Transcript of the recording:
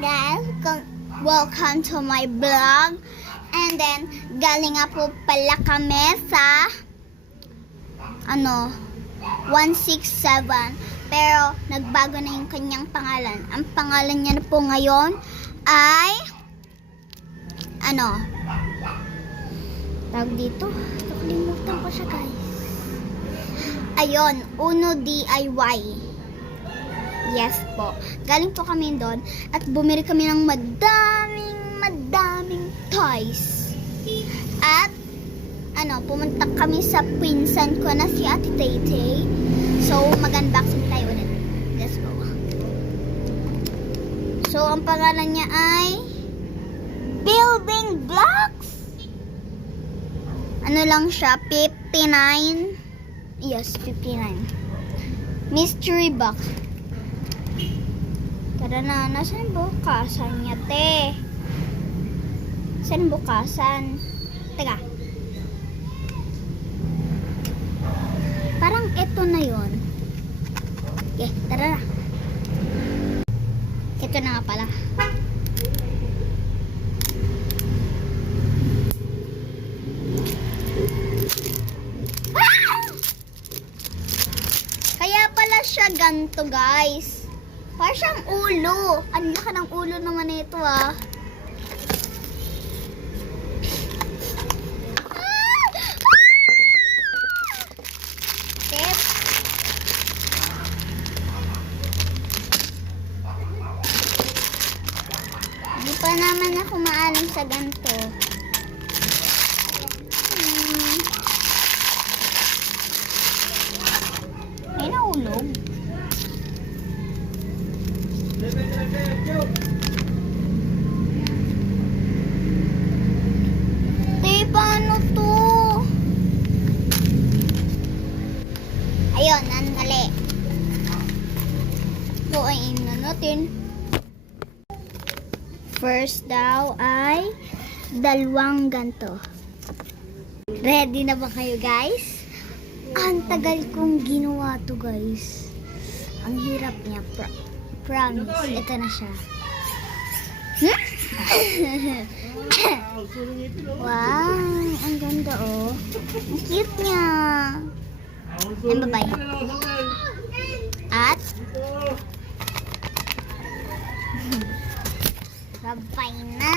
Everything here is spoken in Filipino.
guys, welcome to my vlog. And then, galing nga po pala kami sa 167. Pero, nagbago na yung kanyang pangalan. Ang pangalan niya na po ngayon ay tawag dito. Nakalimutan ko siya, guys. Ayun, Uno DIY. Yes po. Galing po kami doon at bumili kami ng madaming toys. At pumunta kami sa pinsan ko na si Ate Taytay. So, mag-unboxing tayo ulit. Let's go. So, ang pangalan niya ay Building Blocks. Ano lang siya? 59. Yes, 59. Mystery box. Tara na, nasan bukasan niya, te? Saan bukasan? Teka. Parang ito na yon. Okay, tara na. Ito na nga pala. Ah! Kaya pala siya ganto, guys. Parang siyang ulo. Ang laki ng ulo naman ito, ah. Hindi pa naman ako maalam sa ganito. May nahulog. Paano to? Ayun, nandali. Buuin na natin. First daw ay 2 ganto. Ready na ba kayo, guys? Ang tagal kong ginawa to, guys. Ang hirap niya. Promise. Ito na siya. Wow, ang ganda, oh. Ang cute niya. Ang babae. At babay na.